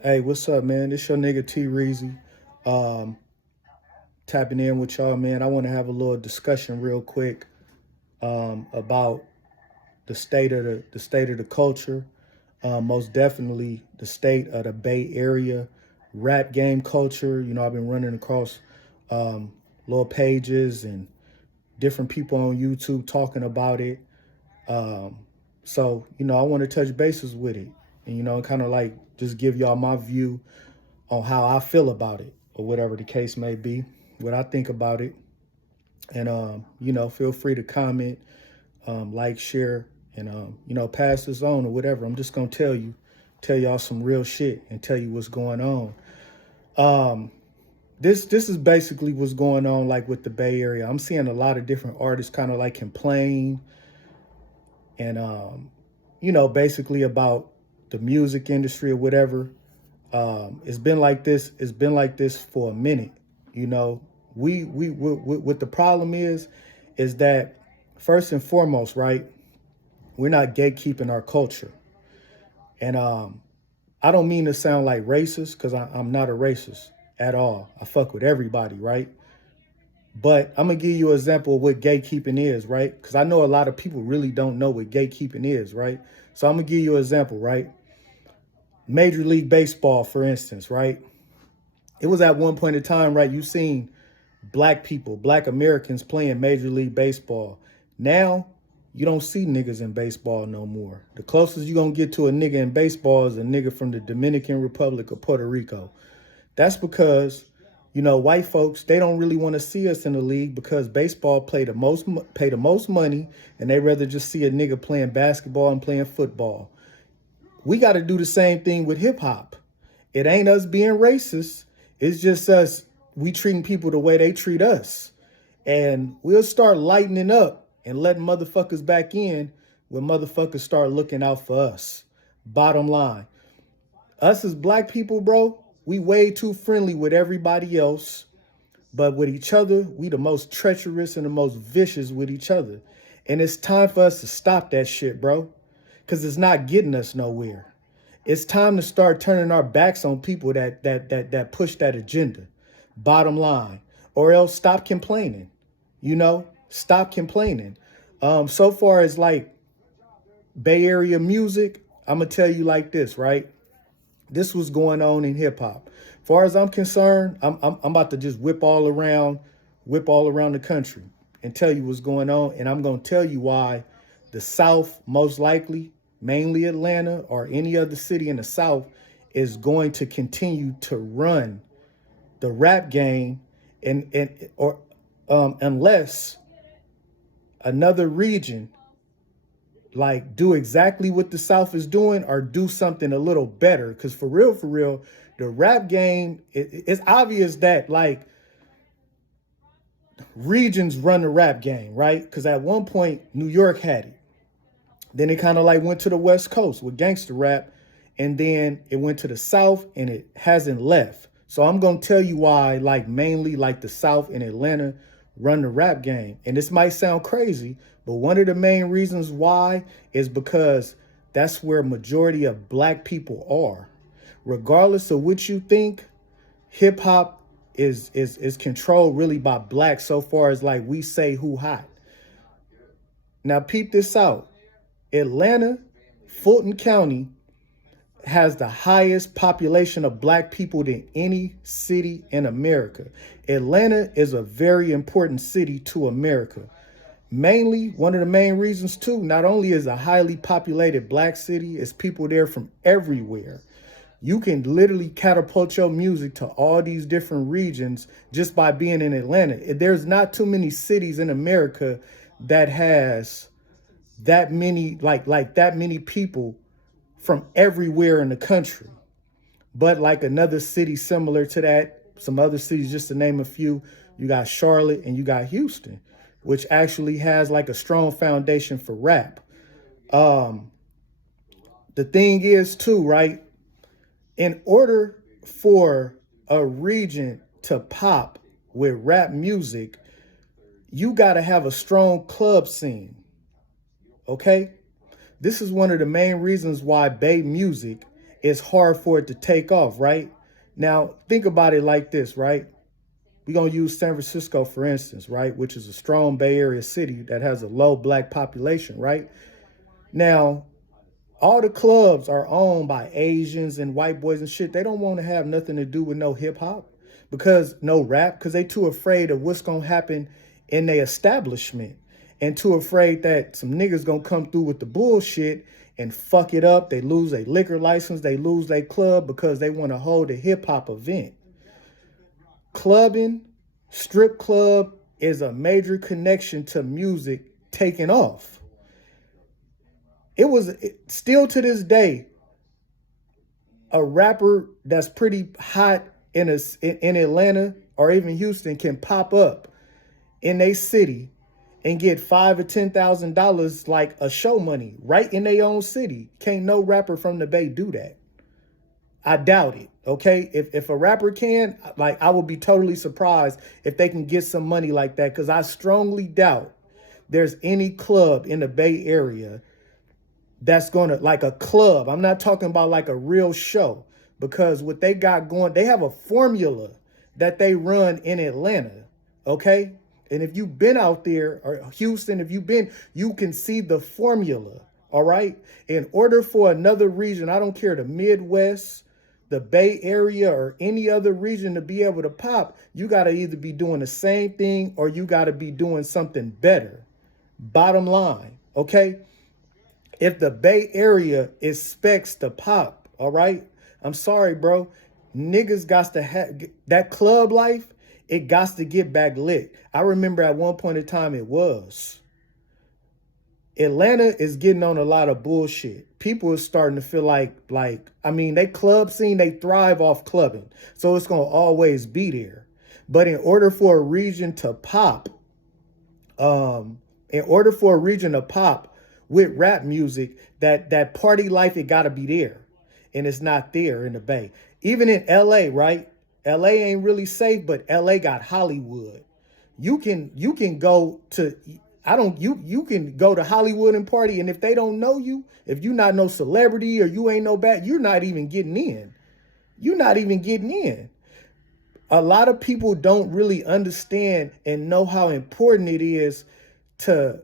Hey, what's up, man? This your nigga T Reezy. Um, Tapping in with y'all, man. I want to have a little discussion real quick about the state of the culture. Most definitely the state of the Bay Area rap game culture. You know, I've been running across little pages and different people on YouTube talking about it. Um, I want to touch bases with it, and kind of like just give y'all my view on how I feel about it, or whatever the case may be, what I think about it. And feel free to comment, like, share, and pass this on or whatever. I'm just gonna tell y'all some real shit and tell you what's going on. Um, this is basically what's going on, like with the Bay Area. I'm seeing a lot of different artists kind of like complain and basically about the music industry or whatever. It's been like this. It's been like this for a minute. You know, what the problem is that first and foremost, right? We're not gatekeeping our culture, and I don't mean to sound like racist because I'm not a racist at all. I fuck with everybody, right? But I'm gonna give you an example of what gatekeeping is, right? Because I know a lot of people really don't know what gatekeeping is, right? So I'm gonna give you an example, right? Major League Baseball, for instance, right? It was at one point in time, right? You seen black people, black Americans playing Major League Baseball. Now, you don't see niggas in baseball no more. The closest you're going to get to a nigga in baseball is a nigga from the Dominican Republic or Puerto Rico. That's because, white folks, they don't really want to see us in the league because baseball pay the most money, and they rather just see a nigga playing basketball and playing football. We got to do the same thing with hip hop. It ain't us being racist. It's just us, we treating people the way they treat us. And we'll start lightening up and letting motherfuckers back in when motherfuckers start looking out for us. Bottom line, us as black people, bro, we way too friendly with everybody else. But with each other, we the most treacherous and the most vicious with each other. And it's time for us to stop that shit, bro. Because it's not getting us nowhere. It's time to start turning our backs on people that push that agenda. Bottom line. Or else stop complaining. Stop complaining. So far as like Bay Area music, I'm gonna tell you like this, right? This was going on in hip hop. As far as I'm concerned, I'm about to just whip all around the country and tell you what's going on. And I'm gonna tell you why the South, most likely, mainly Atlanta or any other city in the South, is going to continue to run the rap game, unless another region like do exactly what the South is doing or do something a little better. Because for real, the rap game, it's obvious that like regions run the rap game, right? Because at one point New York had it. Then it kind of like went to the West Coast with gangster rap, and then it went to the South and it hasn't left. So I'm gonna tell you why, like mainly like the South and Atlanta run the rap game. And this might sound crazy, but one of the main reasons why is because that's where majority of black people are. Regardless of what you think, hip hop is controlled really by blacks so far as like we say who hot. Now peep this out. Atlanta, Fulton County has the highest population of black people than any city in America. Atlanta is a very important city to America. Mainly, one of the main reasons too, not only is a highly populated black city, is people there from everywhere. You can literally catapult your music to all these different regions just by being in Atlanta. There's not too many cities in America that has that many like that many people from everywhere in the country. But like another city similar to that, some other cities, just to name a few, you got Charlotte and you got Houston, which actually has like a strong foundation for rap. Um, the thing is too, right? In order for a region to pop with rap music, you got to have a strong club scene. Okay? This is one of the main reasons why Bay music it's hard for it to take off, right? Now, think about it like this, right? We're going to use San Francisco, for instance, right? Which is a strong Bay Area city that has a low black population, right? Now, all the clubs are owned by Asians and white boys and shit. They don't want to have nothing to do with no hip hop because no rap, because they too afraid of what's going to happen in their establishment and too afraid that some niggas going to come through with the bullshit and fuck it up. They lose their liquor license. They lose their club because they want to hold a hip hop event. Clubbing, strip club is a major connection to music taking off. Still to this day, a rapper that's pretty hot in Atlanta or even Houston can pop up in a city and get $5,000 or $10,000 like a show money right in their own city. Can't no rapper from the Bay do that. I doubt it. Okay, if a rapper can, like, I would be totally surprised if they can get some money like that, because I strongly doubt there's any club in the Bay Area that's gonna, like a club. I'm not talking about like a real show, because what they got going, they have a formula that they run in Atlanta. Okay, and if you've been out there, or Houston, if you've been, you can see the formula. All right, in order for another region, I don't care, the Midwest, the Bay Area, or any other region to be able to pop, you got to either be doing the same thing or you got to be doing something better. Bottom line, okay? If the Bay Area expects to pop, all right? I'm sorry, bro. Niggas got to have that club life. It got to get back lit. I remember at one point in time it was. Atlanta is getting on a lot of bullshit. People are starting to feel like, I mean, they club scene, they thrive off clubbing. So it's going to always be there. But in order for a region to pop, with rap music, that party life, it got to be there. And it's not there in the Bay. Even in LA, right? LA ain't really safe, but LA got Hollywood. You can go to... you can go to Hollywood and party, and if they don't know you, if you're not no celebrity or you ain't no bad, you're not even getting in. You're not even getting in. A lot of people don't really understand and know how important it is to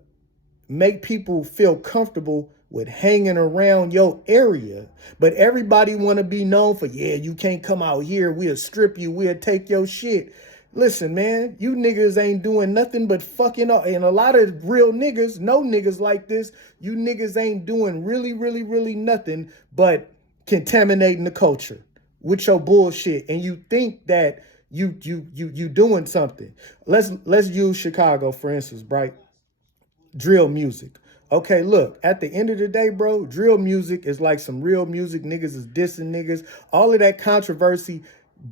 make people feel comfortable with hanging around your area. But everybody want to be known for, yeah, you can't come out here, we'll strip you, we'll take your shit. Listen, man, you niggas ain't doing nothing but fucking up. And a lot of real niggas, no niggas like this, you niggas ain't doing really, really, really nothing but contaminating the culture with your bullshit. And you think that you doing something. Let's use Chicago, for instance, right? Drill music. Okay, look, at the end of the day, bro, drill music is like some real music. Niggas is dissing niggas. All of that controversy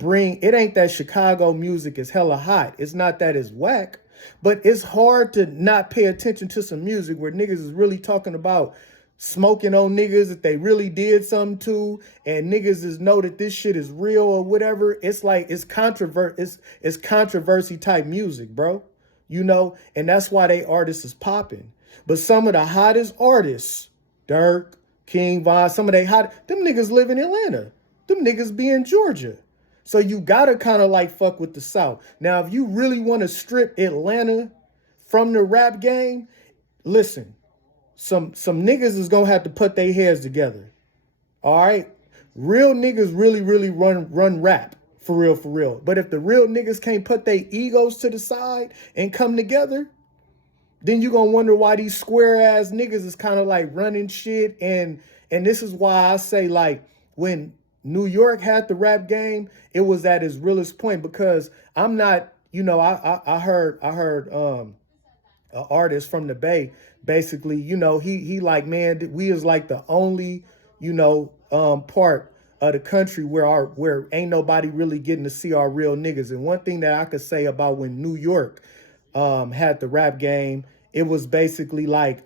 it ain't that Chicago music is hella hot. It's not that it's whack, but it's hard to not pay attention to some music where niggas is really talking about smoking on niggas that they really did something to, and niggas is know that this shit is real or whatever. It's like, it's controversy type music, bro. You know, and that's why they artists is popping. But some of the hottest artists, Dirk, King Von, some of them niggas live in Atlanta. Them niggas be in Georgia. So you gotta kind of like fuck with the South. Now, if you really want to strip Atlanta from the rap game, listen, some niggas is gonna have to put their heads together. All right? Real niggas really run rap. For real. But if the real niggas can't put their egos to the side and come together, then you're gonna wonder why these square ass niggas is kind of like running shit. And this is why I say, like, when New York had the rap game, it was at its realest point, because I'm not, you know, I heard an artist from the Bay, basically, you know, he like, man, we is like the only, you know, part of the country where ain't nobody really getting to see our real niggas. And one thing that I could say about when New York had the rap game, it was basically like,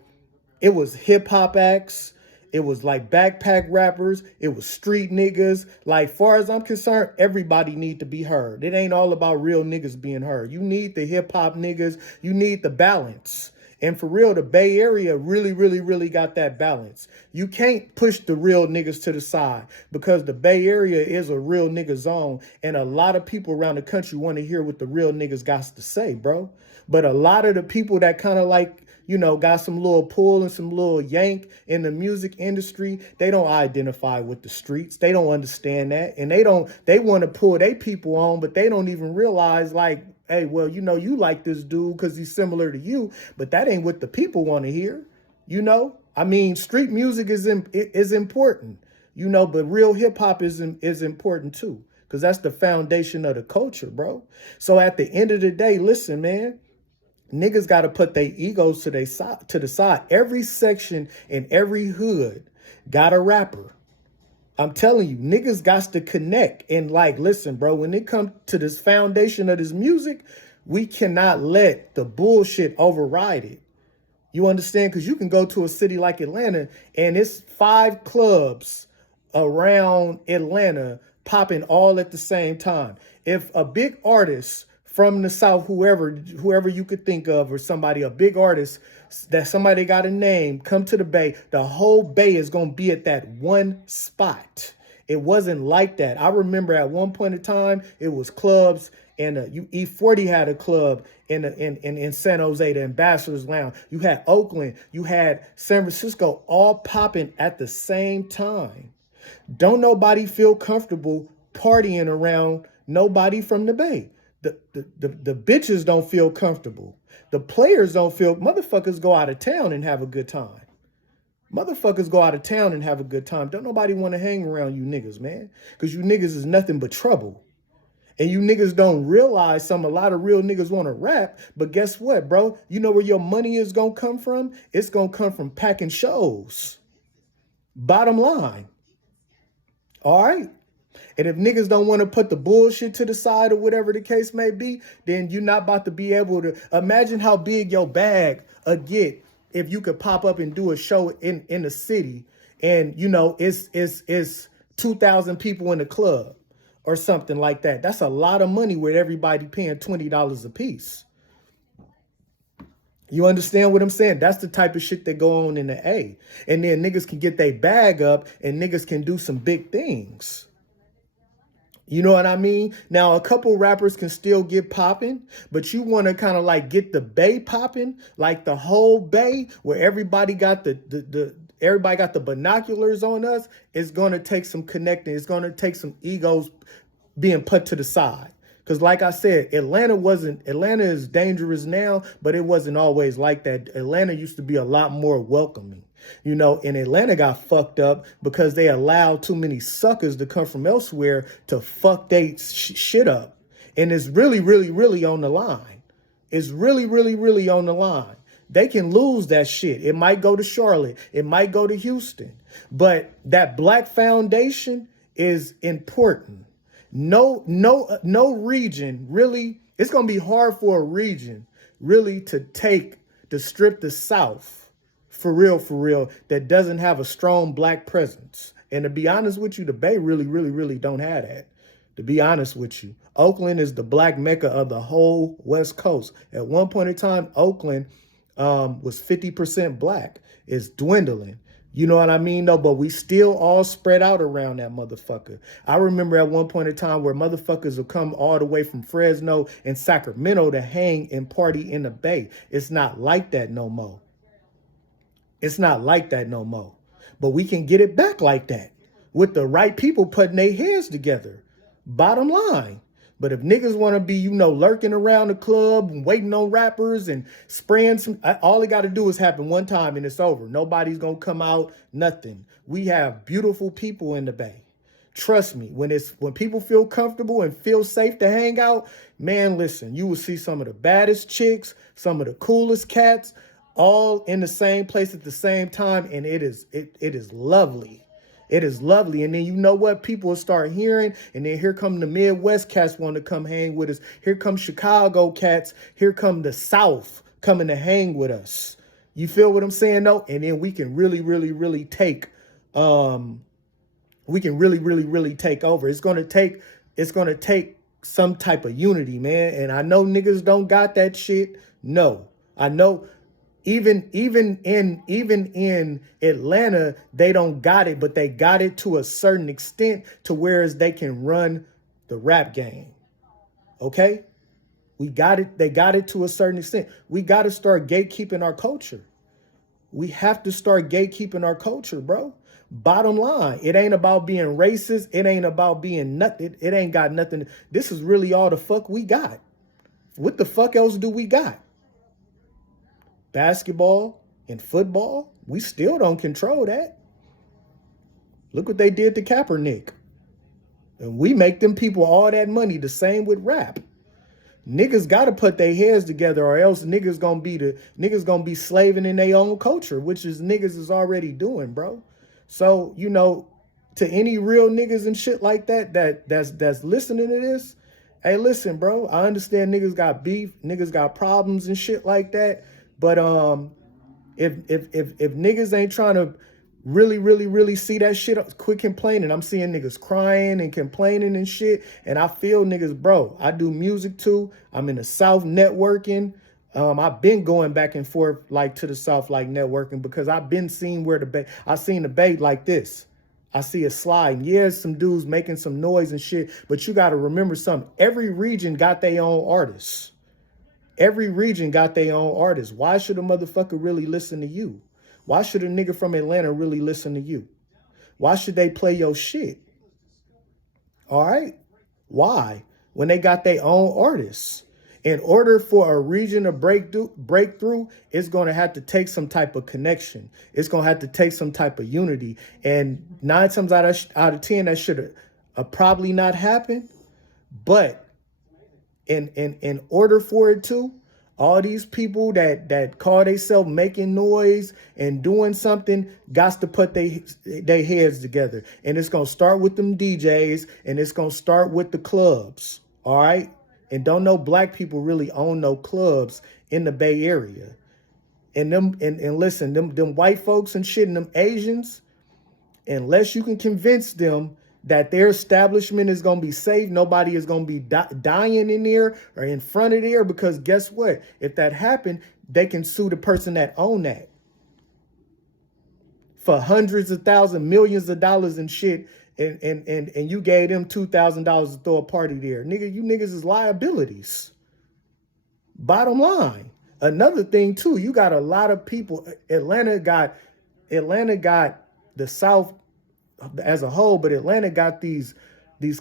it was hip hop acts, it was like backpack rappers, it was street niggas. Like, far as I'm concerned, everybody need to be heard. It ain't all about real niggas being heard. You need the hip hop niggas, you need the balance. And for real, the Bay Area really, really, really got that balance. You can't push the real niggas to the side because the Bay Area is a real nigga zone. And a lot of people around the country want to hear what the real niggas got to say, bro. But a lot of the people that kind of like, you know, got some little pull and some little yank in the music industry, they don't identify with the streets. They don't understand that. And they want to pull their people on, but they don't even realize, like, hey, well, you know, you like this dude because he's similar to you, but that ain't what the people want to hear. You know, I mean, street music is important, you know, but real hip hop is important too, because that's the foundation of the culture, bro. So at the end of the day, listen, man, niggas got to put their egos to the side. Every section in every hood got a rapper. I'm telling you, niggas got to connect. And like, listen, bro, when it comes to this foundation of this music, we cannot let the bullshit override it. You understand? Because you can go to a city like Atlanta and it's 5 clubs around Atlanta popping all at the same time. If a big artist from the South, whoever you could think of, or somebody, a big artist that somebody got a name, come to the Bay, the whole Bay is going to be at that one spot. It wasn't like that. I remember at one point in time, it was clubs, and E40 had a club in San Jose, the Ambassador's Lounge. You had Oakland, you had San Francisco, all popping at the same time. Don't nobody feel comfortable partying around nobody from the Bay. The bitches don't feel comfortable. The players don't feel, motherfuckers go out of town and have a good time. Motherfuckers go out of town and have a good time. Don't nobody want to hang around you niggas, man. Because you niggas is nothing but trouble. And you niggas don't realize a lot of real niggas want to rap. But guess what, bro? You know where your money is going to come from? It's going to come from packing shows. Bottom line. All right? And if niggas don't want to put the bullshit to the side or whatever the case may be, then you're not about to be able to imagine how big your bag would get if you could pop up and do a show in the city and, you know, it's 2,000 people in the club or something like that. That's a lot of money with everybody paying $20 a piece. You understand what I'm saying? That's the type of shit that go on in the A. And then niggas can get their bag up and niggas can do some big things. You know what I mean? Now, a couple rappers can still get popping, but you want to kind of like get the Bay popping, like the whole Bay, where everybody got everybody got the binoculars on us. It's going to take some connecting. It's going to take some egos being put to the side. Because like I said, Atlanta is dangerous now, but it wasn't always like that. Atlanta used to be a lot more welcoming. You know, and Atlanta got fucked up because they allowed too many suckers to come from elsewhere to fuck they shit up. And it's really, really, really on the line. It's really, really, really on the line. They can lose that shit. It might go to Charlotte. It might go to Houston. But that black foundation is important. No region really, it's going to be hard for a region really to strip the South. For real, that doesn't have a strong black presence. And to be honest with you, the Bay really, really, really don't have that. To be honest with you, Oakland is the black mecca of the whole West Coast. At one point in time, Oakland was 50% black. It's dwindling. You know what I mean, though? But we still all spread out around that motherfucker. I remember at one point in time where motherfuckers would come all the way from Fresno and Sacramento to hang and party in the Bay. It's not like that no more. It's not like that no more. But we can get it back like that with the right people putting their heads together. Bottom line. But if niggas want to be, you know, lurking around the club and waiting on rappers and spraying all it got to do is happen one time and it's over. Nobody's going to come out, nothing. We have beautiful people in the Bay. Trust me, when people feel comfortable and feel safe to hang out, man, listen, you will see some of the baddest chicks, some of the coolest cats, all in the same place at the same time, and it is lovely. It is lovely. And then you know what? People will start hearing, and then here come the Midwest cats want to come hang with us. Here come Chicago cats. Here come the South coming to hang with us. You feel what I'm saying, though? And then we can really, really, really take over. It's gonna take some type of unity, man. And I know niggas don't got that shit. No, I know. Even in Atlanta, they don't got it, but they got it to a certain extent to whereas they can run the rap game. Okay? We got it, they got it to a certain extent. We got to start gatekeeping our culture. We have to start gatekeeping our culture, bro. Bottom line, it ain't about being racist. It ain't about being nothing. It ain't got nothing. This is really all the fuck we got. What the fuck else do we got? Basketball and football, we still don't control that. Look what they did to Kaepernick. And we make them people all that money. The same with rap. Niggas gotta put their heads together, or else niggas gonna be slaving in their own culture, which is niggas is already doing, bro. So, you know, to any real niggas and shit like that's listening to this, hey, listen, bro. I understand niggas got beef, niggas got problems and shit like that. But if niggas ain't trying to really see that shit, quit complaining. I'm seeing niggas crying and complaining and shit, and I feel niggas, bro. I do music too. I'm in the South networking. I've been going back and forth like to the South, like networking, because I've been seeing where the Bay. I seen the Bay like this. I see it sliding. Yeah, some dudes making some noise and shit, but you got to remember something. Every region got their own artists. Every region got their own artists. Why should a motherfucker really listen to you? Why should a nigga from Atlanta really listen to you? Why should they play your shit? All right? Why? When they got their own artists. In order for a region to break through, it's going to have to take some type of connection. It's going to have to take some type of unity. And 9 times out of 10, that should have probably not happened. But in order for it to, all these people that call themselves making noise and doing something got to put they heads together. And it's going to start with them DJs, and it's going to start with the clubs. All right? And don't know black people really own no clubs in the Bay Area. And listen, them white folks and shit and them Asians, unless you can convince them that their establishment is going to be safe, nobody is going to be dying in there or in front of there, because guess what? If that happened, they can sue the person that owned that for hundreds of thousands, millions of dollars and shit, and you gave them $2,000 to throw a party there. Nigga, you niggas is liabilities. Bottom line. Another thing too, you got a lot of people. Atlanta got the South as a whole, but Atlanta got these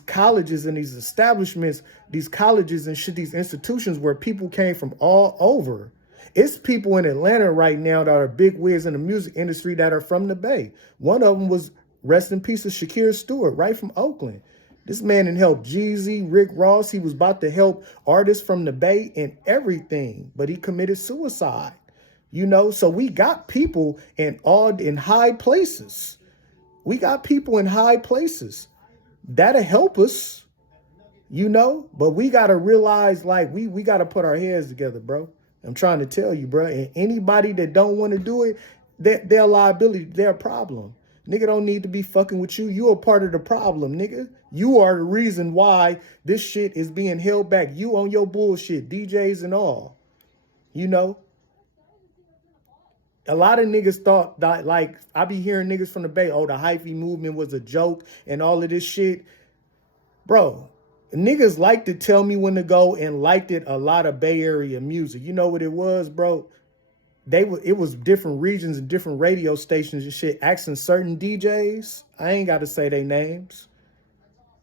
colleges and these establishments, these colleges and shit, these institutions where people came from all over. It's people in Atlanta right now that are big wigs in the music industry that are from the Bay. One of them was, rest in peace, of Shakir Stewart, right from Oakland. This man done helped Jeezy, Rick Ross. He was about to help artists from the Bay and everything, but he committed suicide. You know, so we got people in high places. We got people in high places that'll help us, you know, but we got to realize, like, we got to put our heads together, bro. I'm trying to tell you, bro. And anybody that don't want to do it, they're a liability, they're a problem. Nigga don't need to be fucking with you. You are part of the problem, nigga. You are the reason why this shit is being held back. You on your bullshit, DJs and all, you know. A lot of niggas thought that, like, I be hearing niggas from the Bay, oh, the hyphy movement was a joke and all of this shit. Bro, niggas like to tell me when to go and liked it a lot of Bay Area music. You know what it was, bro? It was different regions and different radio stations and shit asking certain DJs. I ain't got to say their names,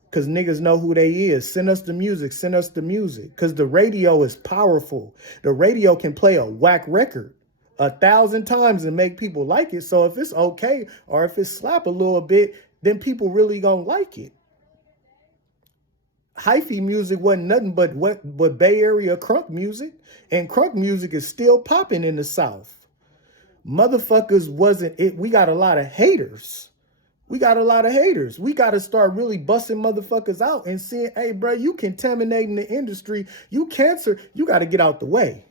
because niggas know who they is. Send us the music. Send us the music. Because the radio is powerful. The radio can play a whack record 1,000 times and make people like it. So if it's okay, or if it slap a little bit, then people really gonna like it. Hyphy music wasn't nothing but Bay Area crunk music, and crunk music is still popping in the South. Motherfuckers wasn't it. We got a lot of haters. We got a lot of haters. We got to start really busting motherfuckers out and saying, hey, bro, you contaminating the industry. You cancer. You got to get out the way.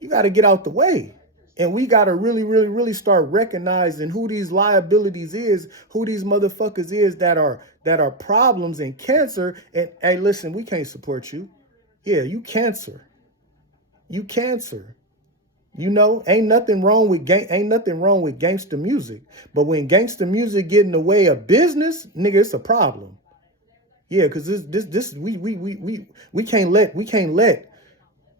You got to get out the way. And we got to really start recognizing who these liabilities is, who these motherfuckers is that are problems and cancer. And hey, listen, we can't support you. Yeah, you cancer. You cancer. You know, ain't nothing wrong with gangster music. But when gangster music get in the way of business, nigga, it's a problem. Yeah, because this we can't let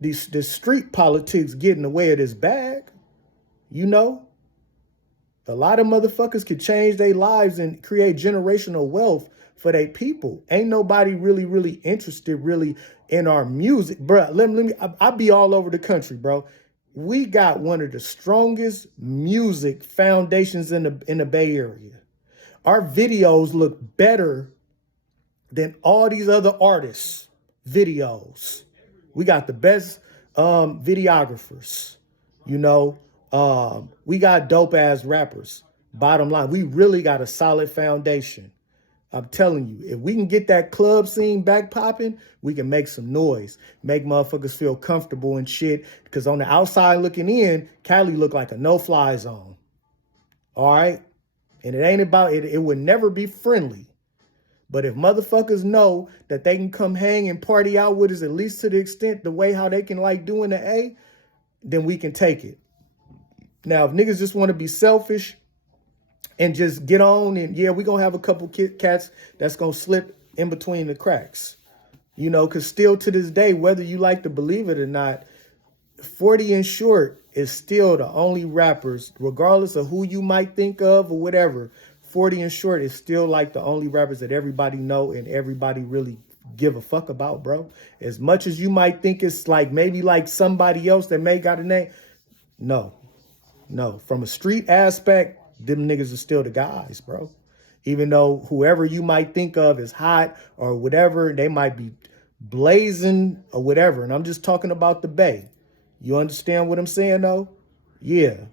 this street politics get in the way of this bag. You know, a lot of motherfuckers could change their lives and create generational wealth for their people. Ain't nobody really interested really in our music, bro. Let me I be all over the country, bro. We got one of the strongest music foundations in the Bay Area. Our videos look better than all these other artists' videos. We got the best videographers, you know. We got dope ass rappers. Bottom line, we really got a solid foundation. I'm telling you, if we can get that club scene back popping, we can make some noise, make motherfuckers feel comfortable and shit. Because on the outside looking in, Cali look like a no-fly zone. All right? And it ain't about it. It would never be friendly. But if motherfuckers know that they can come hang and party out with us, at least to the extent, the way how they can like doing the A, then we can take it. Now, if niggas just want to be selfish and just get on, and yeah, we gonna have a couple cats that's gonna slip in between the cracks. You know, because still to this day, whether you like to believe it or not, 40 and Short is still the only rappers, regardless of who you might think of or whatever. 40 and Short is still like the only rappers that everybody know and everybody really give a fuck about, bro. As much as you might think it's like maybe like somebody else that may got a name. No. From a street aspect, them niggas are still the guys, bro. Even though whoever you might think of is hot or whatever, they might be blazing or whatever. And I'm just talking about the Bay. You understand what I'm saying though? Yeah.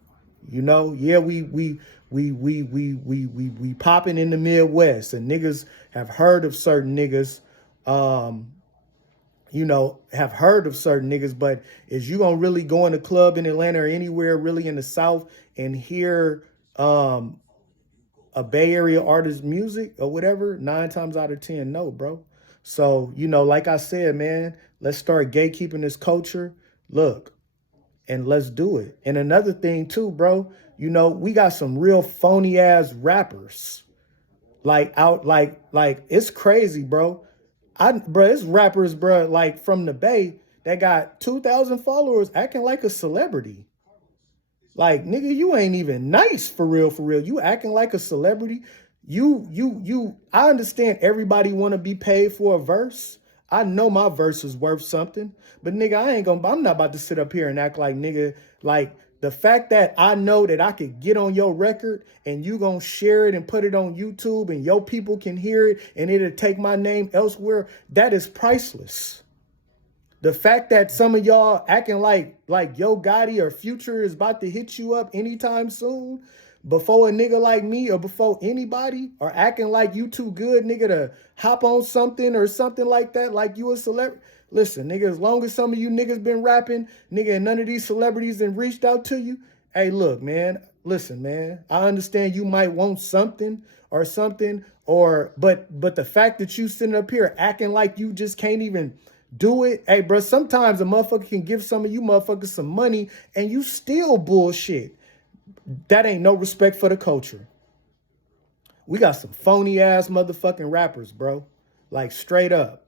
You know, yeah, we popping in the Midwest, and niggas have heard of certain niggas, but is you gonna really go in a club in Atlanta or anywhere really in the South and hear a Bay Area artist's music or whatever? 9 times out of 10, no, bro. So, you know, like I said, man, let's start gatekeeping this culture. Look, and let's do it. And another thing too, bro, you know, we got some real phony ass rappers. Like it's crazy, bro. It's rappers, bro, like from the Bay that got 2,000 followers acting like a celebrity. Like, nigga, you ain't even nice for real. You acting like a celebrity. I understand everybody want to be paid for a verse. I know my verse is worth something, but nigga, I'm not about to sit up here and act like nigga, like the fact that I know that I could get on your record and you gonna share it and put it on YouTube and your people can hear it and it'll take my name elsewhere, that is priceless. The fact that some of y'all acting like Yo Gotti or Future is about to hit you up anytime soon before a nigga like me or before anybody, or acting like you too good, nigga, to hop on something or something like that, like you a celebrity. Listen, nigga, as long as some of you niggas been rapping, nigga, and none of these celebrities have reached out to you, hey, look, man, listen, man, I understand you might want something, but the fact that you sitting up here acting like you just can't even do it. Hey, bro, sometimes a motherfucker can give some of you motherfuckers some money and you still bullshit. That ain't no respect for the culture. We got some phony ass motherfucking rappers, bro. Like, straight up.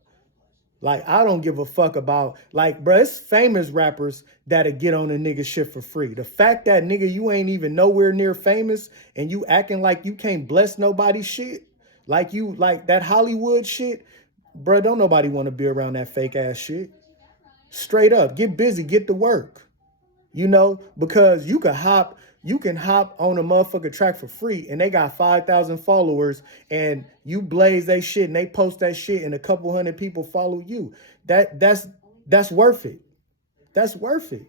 Like, I don't give a fuck about, like, bro, it's famous rappers that'll get on a nigga shit for free. The fact that, nigga, you ain't even nowhere near famous and you acting like you can't bless nobody's shit, like you, like that Hollywood shit, bro, don't nobody want to be around that fake ass shit. Straight up, get busy, get to work. You know, because you can hop on a motherfucker track for free and they got 5,000 followers and you blaze they shit and they post that shit and a couple hundred people follow you. That's worth it. That's worth it.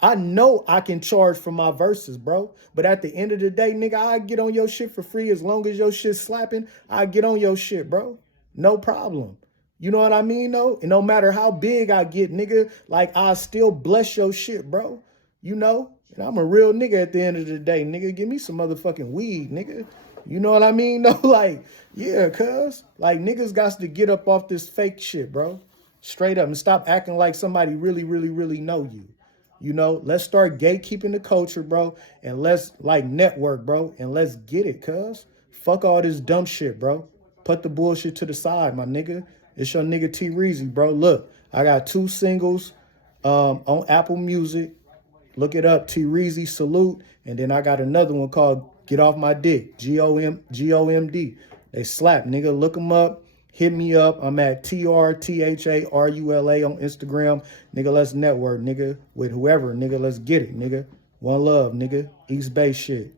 I know I can charge for my verses, bro. But at the end of the day, nigga, I get on your shit for free. As long as your shit's slapping, I get on your shit, bro. No problem. You know what I mean, though? And no matter how big I get, nigga, like, I still bless your shit, bro. You know? And I'm a real nigga at the end of the day, nigga. Give me some motherfucking weed, nigga. You know what I mean? No, like, yeah, cuz. Like, niggas got to get up off this fake shit, bro. Straight up. And stop acting like somebody really know you. You know, let's start gatekeeping the culture, bro, and let's like network, bro, and let's get it, cuz. Fuck all this dumb shit, bro. Put the bullshit to the side, my nigga. It's your nigga T Reezy, bro. Look, I got 2 singles on Apple Music. Look it up, T Reezy Salute. And then I got another one called Get Off My Dick, GOMD. They slap, nigga. Look them up. Hit me up. I'm at TRTHARULA on Instagram. Nigga, let's network, nigga. With whoever, nigga. Let's get it, nigga. One love, nigga. East Bay shit.